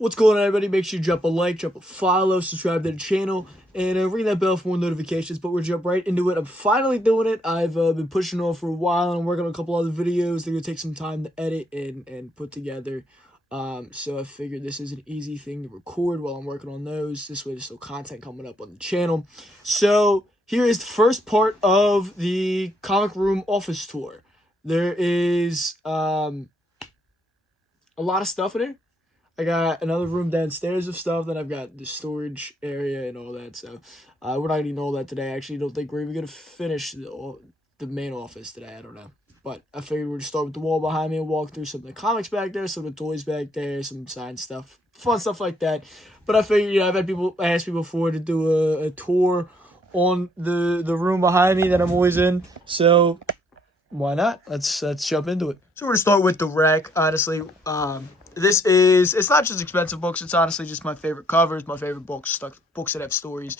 What's going on, everybody? Make sure you drop a like, drop a follow, subscribe to the channel, and ring that bell for more notifications. But we'll jump right into it. I'm finally doing it. I've been pushing off for a while, and I'm working on a couple other videos. They're going to take some time to edit and put together. So I figured this is an easy thing to record while I'm working on those. This way there's still content coming up on the channel. So here is the first part of the comic room office tour. There is a lot of stuff in there. I got another room downstairs of stuff. Then I've got the storage area and all that. So we're not eating all that today. I actually don't think we're even going to finish the main office today. I don't know. But I figured we'd start with the wall behind me and walk through some of the comics back there, some of the toys back there, some signed stuff, fun stuff like that. But I figured, I've had people ask me before to do a tour on the room behind me that I'm always in. So why not? Let's jump into it. So we're going to start with the rack, honestly. It's not just expensive books, it's honestly just my favorite covers, my favorite books that have stories.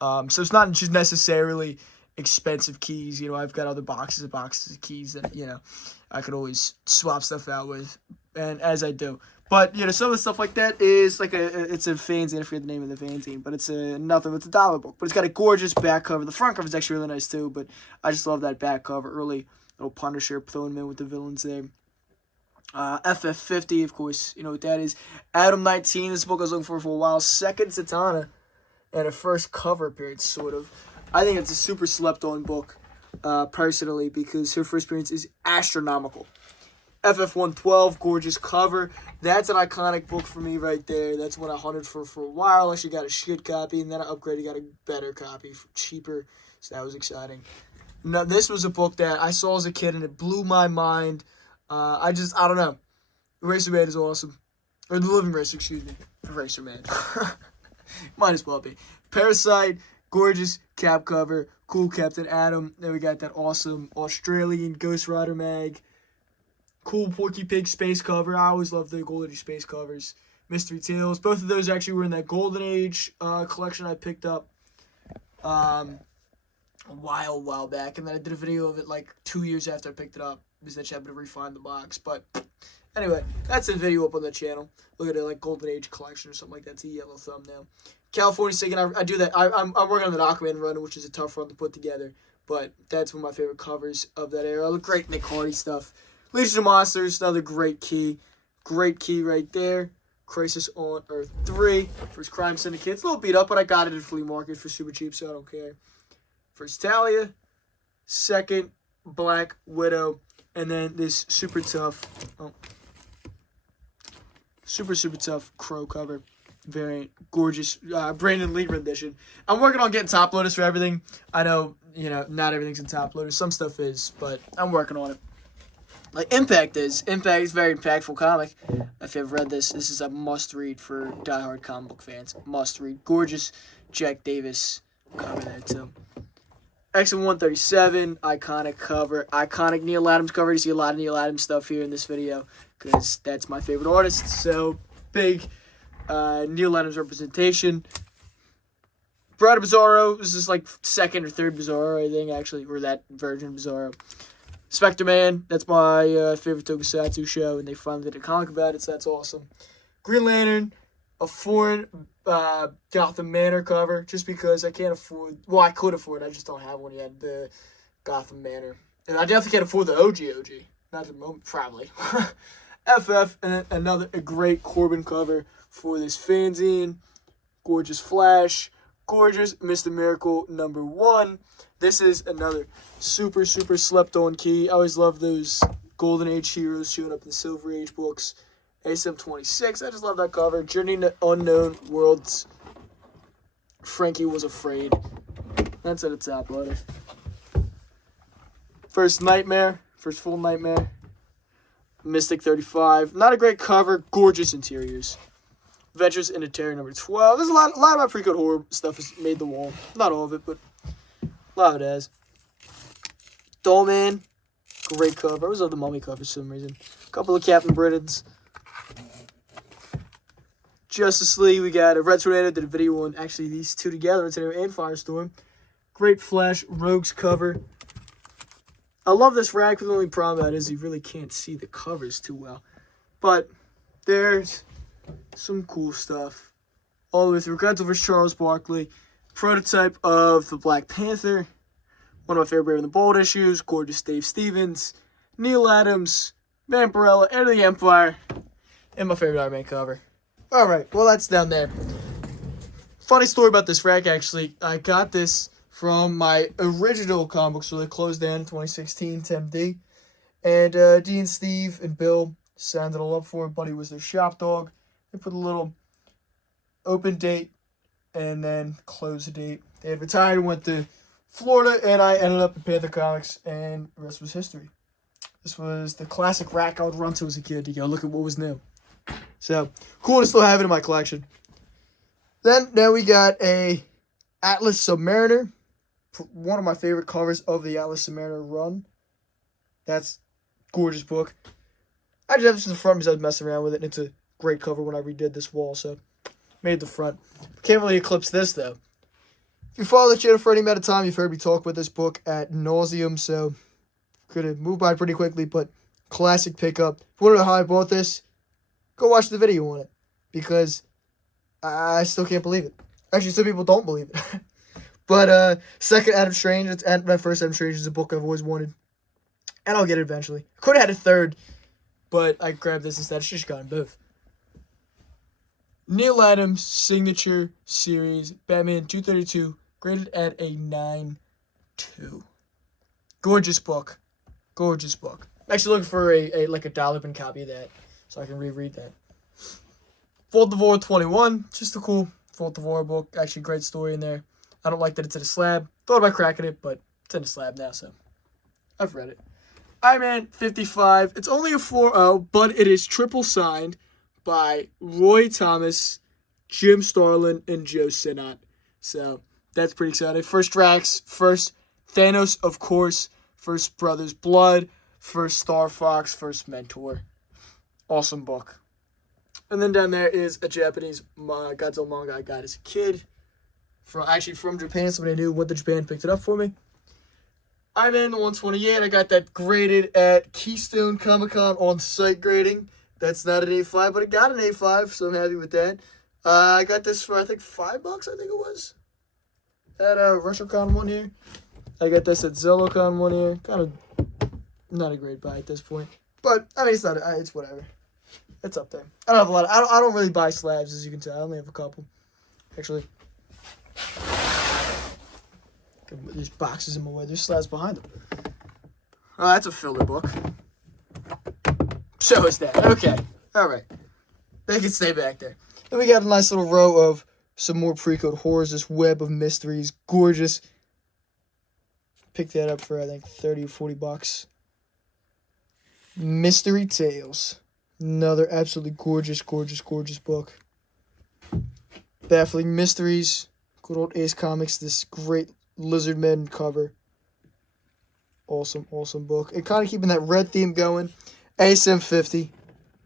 So it's not just necessarily expensive keys. I've got other boxes of keys that, I could always swap stuff out with, and as I do. But, some of the stuff like that is like it's a fanzine. I forget the name of the fanzine, but it's a $1 book. But it's got a gorgeous back cover. The front cover is actually really nice too, but I just love that back cover. Early little Punisher throwing him in with the villains there. FF50, of course, you know what that is. Adam 19, this book I was looking for a while. Second Zatanna, and a first cover appearance, sort of. I think it's a super slept-on book, personally, because her first appearance is astronomical. FF112, gorgeous cover. That's an iconic book for me right there. That's what I hunted for a while. I actually got a shit copy, and then I upgraded, got a better copy for cheaper, so that was exciting. Now, this was a book that I saw as a kid, and it blew my mind. I don't know. Eraser Man is awesome. Or the Living Racer, excuse me. Eraser Man. Might as well be. Parasite, gorgeous cap cover. Cool Captain Atom. Then we got that awesome Australian Ghost Rider mag. Cool Porky Pig space cover. I always love the Golden Age space covers. Mystery Tales. Both of those actually were in that Golden Age collection I picked up a while back. And then I did a video of it like 2 years after I picked it up, because I just happened to refine the box. But anyway, that's a video up on the channel. Look at it, like Golden Age collection or something like that. It's a yellow thumbnail. California Singing, I do that. I'm working on the Aquaman run, which is a tough run to put together. But that's one of my favorite covers of that era. Look great Nick Hardy stuff. Legion of Monsters, another great key. Great key right there. Crisis on Earth 3. First Crime Syndicate. It's a little beat up, but I got it at flea market for super cheap, so I don't care. First Talia. Second Black Widow. And then this super tough Crow cover. Very gorgeous Brandon Lee rendition. I'm working on getting top loaders for everything. I know, not everything's in top loaders. Some stuff is, but I'm working on it. Like Impact is. Impact is a very impactful comic. If you've read this is a must-read for diehard comic book fans. Must-read. Gorgeous Jack Davis cover there, too. X-137, iconic cover. Iconic Neil Adams cover. You see a lot of Neil Adams stuff here in this video, because that's my favorite artist. So, big Neil Adams representation. Bride of Bizarro. This is like second or third Bizarro, I think, actually. Or that version of Bizarro. Spectre Man. That's my favorite tokusatsu show, and they finally did a comic about it, so that's awesome. Green Lantern. A foreign Gotham Manor cover, just because I can't afford... Well, I could afford it, I just don't have one yet, the Gotham Manor. And I definitely can't afford the OG. Not at the moment, probably. FF, and then a great Corbin cover for this fanzine. Gorgeous Flash. Gorgeous Mr. Miracle #1. This is another super slept-on key. I always love those Golden Age heroes showing up in the Silver Age books. ASM26, I just love that cover. Journey to Unknown Worlds. Frankie Was Afraid. That's at the top loader. First Nightmare. First full Nightmare. Mystic 35. Not a great cover. Gorgeous interiors. Adventures in the Terror #12. There's a lot of my pre-code horror stuff has made the wall. Not all of it, but a lot of it has. Dollman. Great cover. I always love the Mummy cover for some reason. A couple of Captain Britons. Justice League, we got a Red Tornado, did a video on actually these two together, Red Tornado and Firestorm. Great Flash Rogues cover. I love this rack, but the only problem about it is you really can't see the covers too well. But there's Some cool stuff. All the way through Godzilla vs. Charles Barkley. Prototype of the Black Panther. One of my favorite Brave and the Bold issues. Gorgeous Dave Stevens. Neil Adams. Vampirella. Enter the Empire. And my favorite Iron Man cover. Alright, well that's down there. Funny story about this rack, actually. I got this from my original comic book store that closed down in 2016, 10D. And Dee and Steve and Bill signed it all up for him. Buddy was their shop dog. They put a little open date and then close date. They had retired and went to Florida, and I ended up in Panther Comics, and the rest was history. This was the classic rack I would run to as a kid to go look at what was new. So, cool to still have it in my collection. Then, now we got a Atlas Submariner. One of my favorite covers of the Atlas Submariner run. That's a gorgeous book. I just have this in the front because I was messing around with it, and it's a great cover when I redid this wall, so made the front. Can't really eclipse this, though. If you follow the channel for any amount of time, you've heard me talk about this book ad nauseum, so could have moved by pretty quickly, but classic pickup. If you want to know how I bought this, go watch the video on it, because I still can't believe it. Actually, some people don't believe it. But second Adam Strange, my first Adam Strange is a book I've always wanted, and I'll get it eventually. I could have had a third, but I grabbed this instead. I should have gotten both. Neil Adams Signature Series, Batman 232, graded at a 9.2. Gorgeous book. Gorgeous book. I'm actually looking for a dollar bin copy of that, so I can reread that. Vault of War 21, just a cool Vault of War book. Actually, great story in there. I don't like that it's in a slab. Thought about cracking it, but it's in a slab now, so I've read it. Iron Man 55. It's only a 4.0, but it is triple signed by Roy Thomas, Jim Starlin, and Joe Sinnott. So that's pretty exciting. First Drax, first Thanos, of course, first Brothers Blood, first Star Fox, first Mentor. Awesome book. And then down there is a Japanese Godzilla manga I got as a kid. From Japan. Somebody I knew went to Japan, picked it up for me. Iron Man 128. I got that graded at Keystone Comic-Con on site grading. That's not an A5, but it got an A5, so I'm happy with that. I got this for, I think, $5, I think it was. At RetroCon one here. I got this at ZeloCon one here. Kind of not a great buy at this point. But, I mean, it's not, it's whatever. It's up there. I don't have a lot. I don't really buy slabs, as you can tell. I only have a couple. Actually, there's boxes in my way. There's slabs behind them. Oh, that's a filler book. So is that. Okay. All right. They can stay back there. Then we got a nice little row of some more pre-code horrors. This web of mysteries. Gorgeous. Picked that up for, I think, 30 or 40 bucks. Mystery Tales. Another absolutely gorgeous, gorgeous, gorgeous book. Baffling Mysteries. Good old Ace Comics. This great Lizardmen cover. Awesome, awesome book. And kind of keeping that red theme going. ASM 50.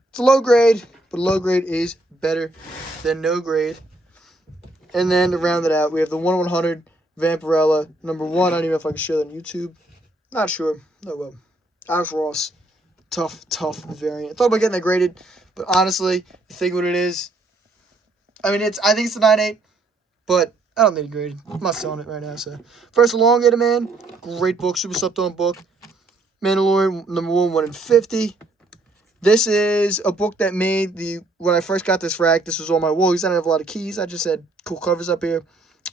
It's a low grade, but low grade is better than no grade. And then to round it out, we have the 1/100 Vampirella #1. I don't even know if I can show that on YouTube. Not sure. Oh well. Alex Ross. Tough variant. I thought about getting that graded, but honestly, you think what it is. I mean, I think it's a 9.8, but I don't need it graded. I'm not selling it right now. So, first Elongated Man, great book, super slept on book. Mandalorian #1, 1 in 50. This is a book that made when I first got this rack. This was on my wall because I didn't have a lot of keys. I just had cool covers up here,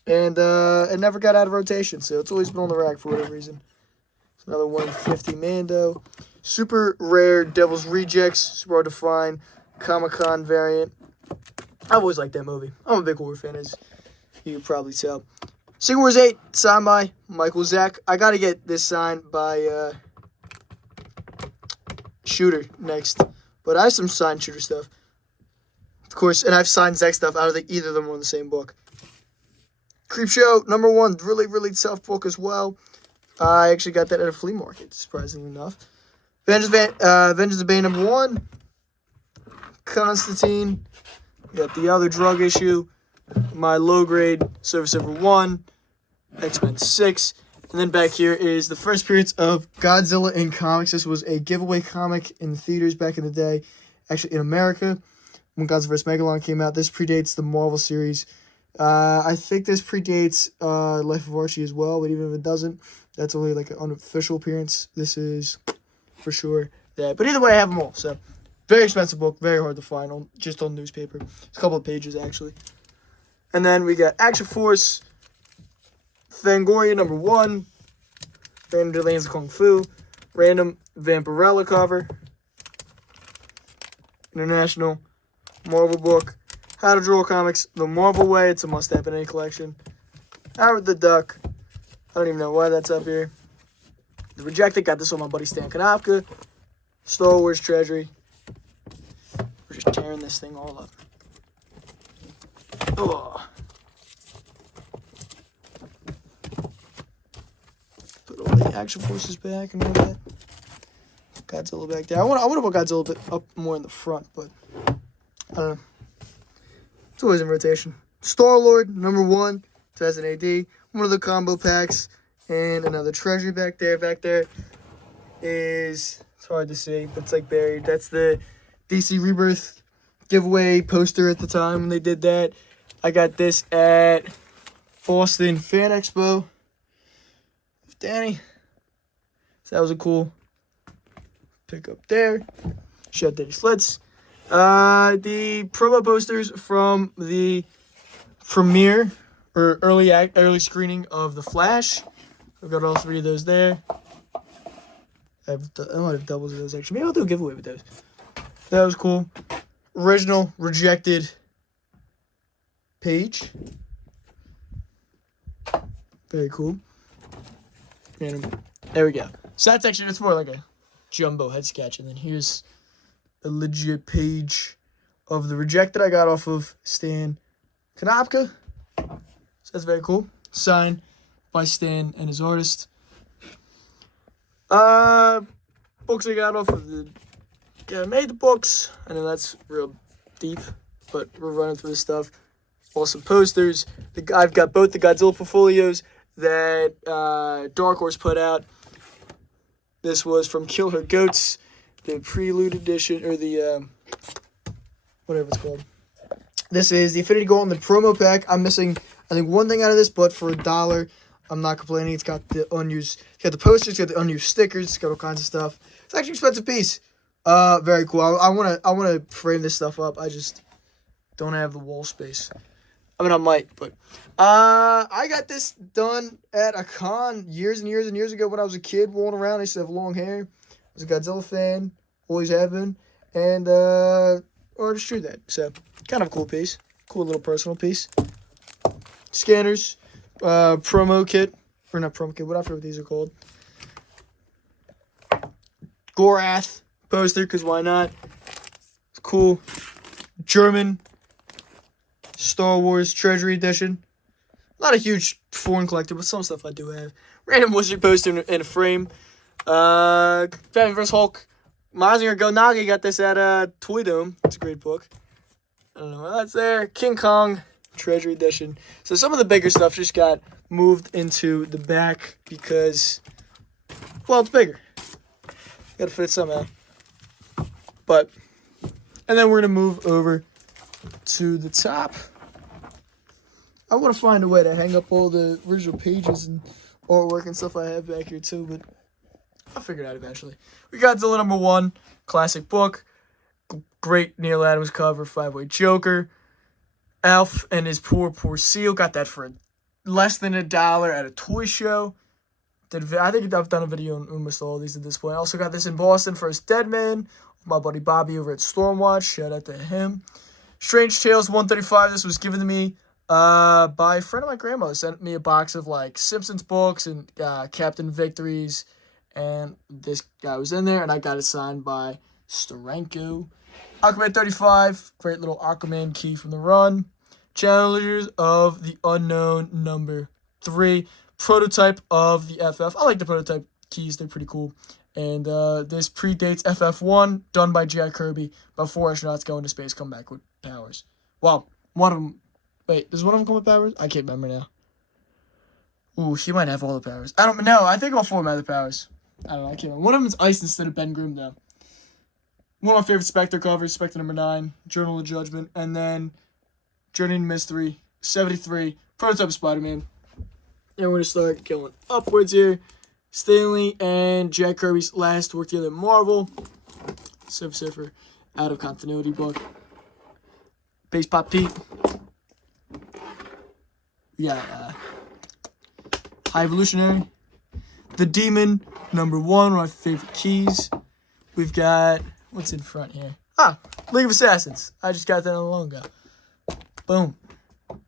and it never got out of rotation, so it's always been on the rack for whatever reason. It's another 1 in 50 Mando. Super rare Devil's Rejects, super hard to find, Comic-Con variant. I've always liked that movie. I'm a big horror fan, as you can probably tell. Secret Wars 8, signed by Michael Zack. I gotta get this signed by Shooter next. But I have some signed Shooter stuff. Of course, and I've signed Zack stuff. I don't think either of them are on the same book. Creepshow, #1, really, really tough book as well. I actually got that at a flea market, surprisingly enough. Vengeance of Bane #1. Constantine. We got the other drug issue. My low grade Silver Surfer 1. X-Men 6. And then back here is the first appearance of Godzilla in comics. This was a giveaway comic in the theaters back in the day. Actually in America. when Godzilla vs. Megalon came out. This predates the Marvel series. I think this predates Life of Archie as well, but even if it doesn't, that's only like an unofficial appearance. This is for sure that. But either way, I have them all. So, very expensive book, very hard to find, just on newspaper. It's a couple of pages, actually. And then we got Action Force, Fangoria #1, Random Lanes of Kung Fu, Random Vampirella cover, International, Marvel book, How to Draw Comics, The Marvel Way. It's a must-have in any collection. Howard the Duck. I don't even know why that's up here. The Rejected. Got this on my buddy Stan Konopka. Star Wars Treasury. We're just tearing this thing all up. Ugh. Put all the Action Forces back and all that. Godzilla back there. I would have put Godzilla a bit up more in the front, but I don't know. It's always in rotation. Star-Lord, #1, 2000 AD. One of the combo packs. And another treasury back there. Back there is, it's hard to see, but it's like buried. That's the DC Rebirth giveaway poster at the time when they did that. I got this at Boston Fan Expo with Danny. So that was a cool pick up there. Shout out Danny Slits. The promo posters from the premiere or early screening of The Flash. I've got all 3 of those there. I might have doubles of those actually. Maybe I'll do a giveaway with those. That was cool. Original Rejected page. Very cool. And there we go. So that's actually, it's more like a jumbo head sketch. And then here's a legit page of the Rejected I got off of Stan Konopka. So that's very cool. Signed by Stan and his artist. Books I got off of the guy who made the books. I know that's real deep, but we're running through this stuff. Awesome posters. I've got both the Godzilla portfolios that Dark Horse put out. This was from Kill Her Goats, the Prelude edition, or the, whatever it's called. This is the Infinity Gauntlet promo pack. I'm missing, I think, one thing out of this, but for $1, I'm not complaining. It's got the unused, it's got the posters, it's got the unused stickers, it's got all kinds of stuff. It's actually an expensive piece. Very cool. I wanna frame this stuff up. I just don't have the wall space. I mean, I might, but I got this done at a con years and years and years ago when I was a kid walking around. I used to have long hair. I was a Godzilla fan, always have been, and or just drew that. So kind of a cool piece, cool little personal piece. Scanners, promo kit, or not promo kit, whatever what these are called. Gorath poster, because why not? It's cool. German Star Wars Treasury Edition. Not a huge foreign collector, but some stuff I do have. Random Wizard poster in a frame. Batman vs. Hulk. Mazinger Go Naga got this at Toy Dome. It's a great book. I don't know why that's there. King Kong Treasury Edition. So some of the bigger stuff just got moved into the back because, well, it's bigger. Gotta fit it somehow. But, and then we're gonna move over to the top. I want to find a way to hang up all the original pages and artwork and stuff I have back here too, but I'll figure it out eventually. We got Godzilla #1, classic book, great Neil Adams cover, 5-way Joker, Alf and his poor seal. Got that for less than $1 at a toy show. I think I've done a video on almost all these at this point. I also got this in Boston for his Dead Man. My buddy Bobby over at Stormwatch. Shout out to him. Strange Tales 135. This was given to me by a friend of my grandmother. Sent me a box of like Simpsons books and Captain Victories. And this guy was in there. And I got it signed by Steranko. Aquaman 35. Great little Aquaman key from the run. Challengers of the Unknown #3. Prototype of the FF. I like the prototype keys. They're pretty cool. And this predates FF1, done by Jack Kirby. About 4 astronauts go into space, come back with powers. Well, one of them... Wait, does one of them come with powers? I can't remember now. Ooh, she might have all the powers. I don't know. I think all 4 of them have the powers. I don't know. I can't remember. One of them is ice instead of Ben Grimm, though. One of my favorite Spectre covers, Spectre number 9, Journal of Judgment, and then Journey into Mystery, 73, Prototype Spider-Man. And we're going to start going upwards here. Stanley and Jack Kirby's last work together at Marvel. Silver Surfer, out of continuity book. Base Pop Pete. Yeah, High Evolutionary. The Demon, number 1, one of my favorite keys. We've got, what's in front here? League of Assassins. I just got that not long ago. Boom.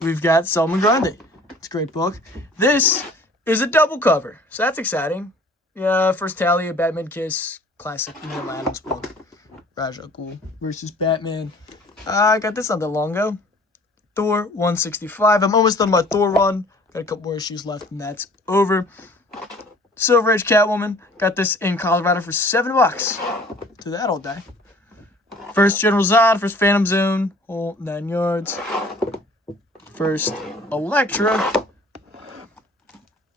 We've got Solomon Grande. It's a great book. This is a double cover, so that's exciting. Yeah, first Talia, Batman Kiss, classic Neil Adams book. Ra's al Ghul versus Batman. I got this not that long ago. Thor 165. I'm almost done my Thor run. Got a couple more issues left, and that's over. Silver Age Catwoman. Got this in Colorado for $7. Do that all day. First General Zod. First Phantom Zone. Whole 9 yards. First Elektra.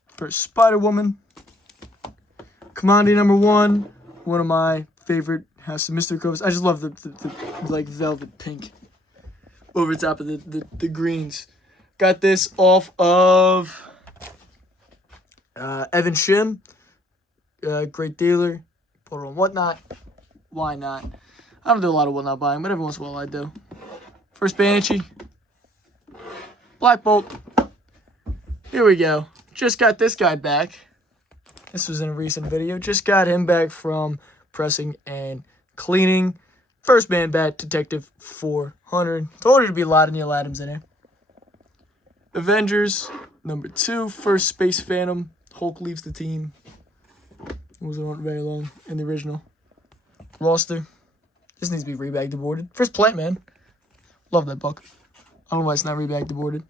First Spider-Woman. Commanding number 1. One of my favorite House of Mystery covers. I just love the like velvet pink over top of the greens. Got this off of Evan Shim. Great dealer. Put it on Whatnot. Why not? I don't do a lot of Whatnot buying, but every once in a while I do. First Banshee. Black Bolt. Here we go. Just got this guy back. This was in a recent video. Just got him back from pressing and cleaning. First Man Bat Detective 400. Told you to be a lot of Neil Adams in here. Avengers number 2. First Space Phantom. Hulk leaves the team. It wasn't on very long in the original roster. This needs to be rebagged aborted. First Plant Man. Love that book. I don't know why it's not rebagged aborted.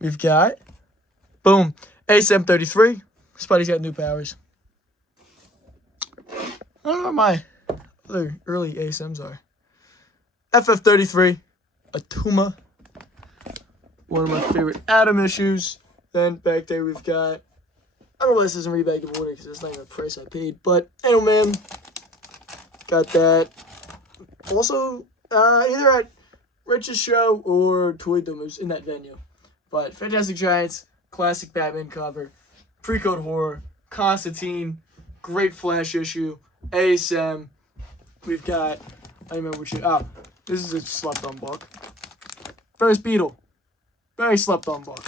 We've got, boom, ASM 33. Spidey's got new powers. I don't know where my other early ASMs are. FF33, Atuma. One of my favorite Atom issues. Then back there we've got, I don't know why this isn't rebagged aborted because it's not even the price I paid. But Man, got that. Also, either at Rich's show or Toy Demos in that venue. But Fantastic Giants, classic Batman cover, pre-code horror, Constantine, great Flash issue, ASM. We've got, I don't remember which, this is a slept-on book. First Beetle, very slept-on book.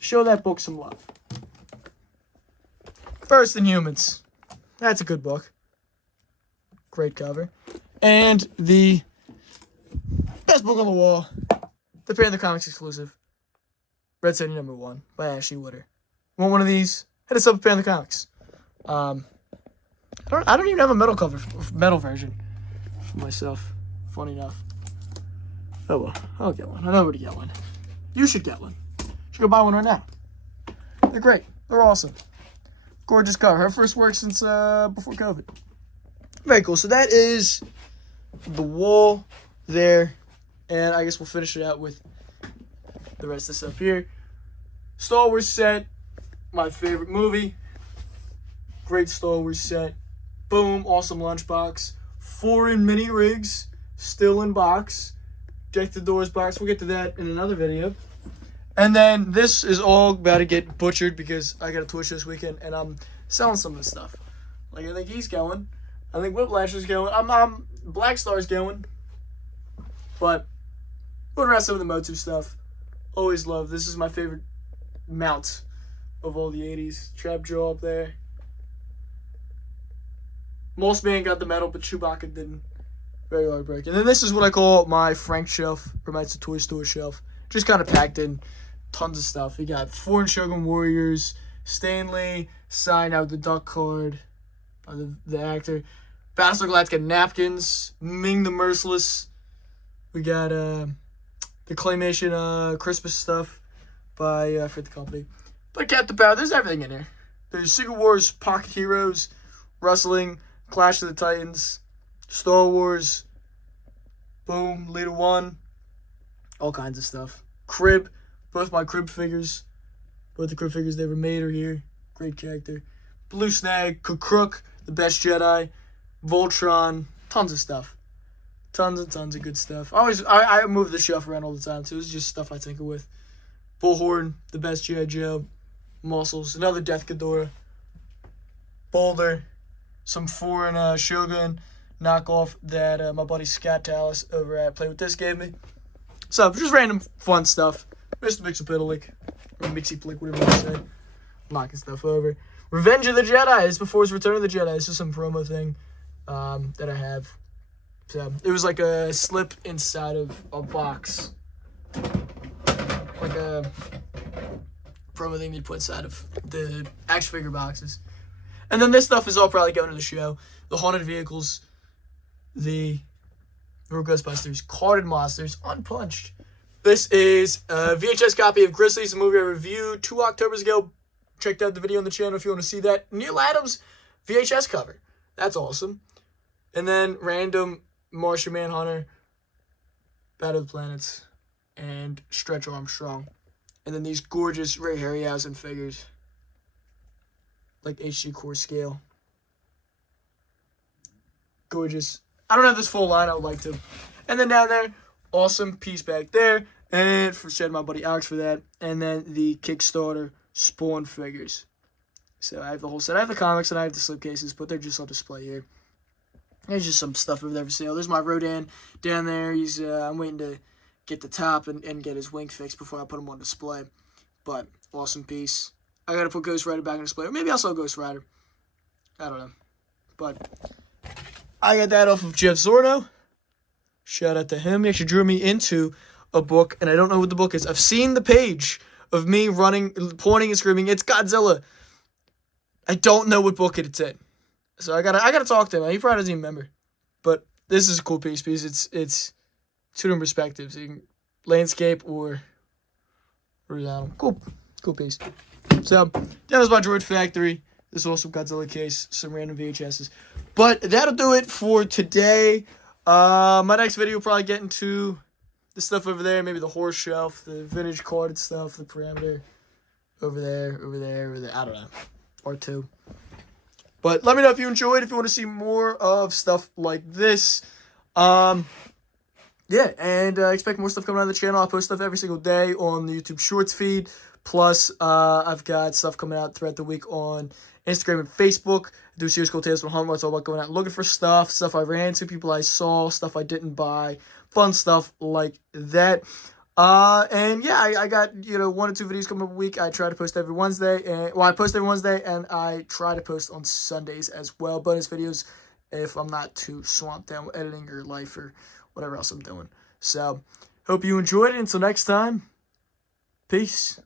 Show that book some love. First Inhumans, that's a good book. Great cover. And the best book on the wall, the Panther Comics exclusive, Red City number 1 by Ashley Witter. Want one of these? Hit us up at Panther Comics. I don't even have a metal version for myself. Funny enough. Oh well, I'll get one. I know where to get one. You should get one. You should go buy one right now. They're great. They're awesome. Gorgeous cover. Her first work since before COVID. Very cool. So that is the wall there. And I guess we'll finish it out with the rest of the stuff here. Star Wars set. My favorite movie. Great Star Wars set. Boom. Awesome lunchbox. 4 mini rigs. Still in box. Deck the Doors box. We'll get to that in another video. And then this is all about to get butchered because I got a toy show this weekend and I'm selling some of the stuff. Like I think he's going. I think Whiplash is going. I'm Black Star's going. But put around some of the Motu stuff. Always love. This is my favorite mount of all the 80s. Trap Jaw up there. Most Man got the medal, but Chewbacca didn't. Very heartbreaking. And then this is what I call my Frank shelf. Reminds the Toy Store shelf. Just kind of packed in tons of stuff. You got Foreign Shogun Warriors, Stanley, signed out the duck card by the actor. Battlestar Galactica napkins, Ming the Merciless. We got the claymation Christmas stuff by I forget the company. But Captain Power, there's everything in here. There's Secret Wars, Pocket Heroes, Wrestling, Clash of the Titans, Star Wars, boom, Leader One, all kinds of stuff. Crib, both my Crib figures. Both the Crib figures they ever made are here. Great character. Blue Snag, Crook, the best Jedi, Voltron, tons of stuff. Tons and tons of good stuff. I move the shelf around all the time, too. It's just stuff I tinker with. Bullhorn, the best G.I. Joe. Muscles, another Death Ghidorah. Boulder, some foreign Shogun knockoff that my buddy Scott Tallis over at Play With This gave me. So, just random fun stuff. Mr. Mixapidalic, or Mixie-Plick, whatever you say. Knocking stuff over. Revenge of the Jedi is before his Return of the Jedi. This is some promo thing that I have. So, it was like a slip inside of a box. Like a promo thing they put inside of the action figure boxes. And then this stuff is all probably going to the show. The Haunted Vehicles, the Real Ghostbusters, Carded Monsters, Unpunched. This is a VHS copy of Grizzlies, a movie I reviewed 2 Octobers ago. Checked out the video on the channel if you want to see that. Neil Adams VHS cover. That's awesome. And then random Martian Manhunter, Battle of the Planets, and Stretch Armstrong. And then these gorgeous Ray Harryhausen figures. Like HG core scale. Gorgeous. I don't have this full line. I would like to. And then down there, awesome piece back there. And for shout out my buddy Alex for that. And then the Kickstarter Spawn figures. So I have the whole set. I have the comics and I have the slipcases, but they're just on display here. There's just some stuff over there for sale. There's my Rodan down there. He's I'm waiting to get the top and get his wing fixed before I put him on display. But awesome piece. I gotta put Ghost Rider back on display. Or maybe I'll sell Ghost Rider. I don't know. But I got that off of Jeff Zorno. Shout out to him. He actually drew me into a book, and I don't know what the book is. I've seen the page of me running, pointing and screaming, "It's Godzilla." I don't know what book it's in. So I gotta talk to him. He probably doesn't even remember. But this is a cool piece because it's two different perspectives. You can landscape or horizontal. Cool piece. So that was my Droid Factory. This awesome Godzilla case, some random VHSs. But that'll do it for today. My next video will probably get into the stuff over there, maybe the horse shelf, the vintage carded stuff, the parameter over there. I don't know. R2. But let me know if you enjoyed, if you want to see more of stuff like this. Yeah, and expect more stuff coming out of the channel. I post stuff every single day on the YouTube Shorts feed. Plus, I've got stuff coming out throughout the week on Instagram and Facebook. I do Serious Cold Tales from Hunt, where it's all about going out and looking for stuff I ran into, people I saw, stuff I didn't buy, fun stuff like that. And yeah, I got, 1 or 2 videos coming up a week. I try to post every Wednesday. I post every Wednesday, and I try to post on Sundays as well. Bonus videos if I'm not too swamped down with editing or life or whatever else I'm doing. So, hope you enjoyed it. Until next time, peace.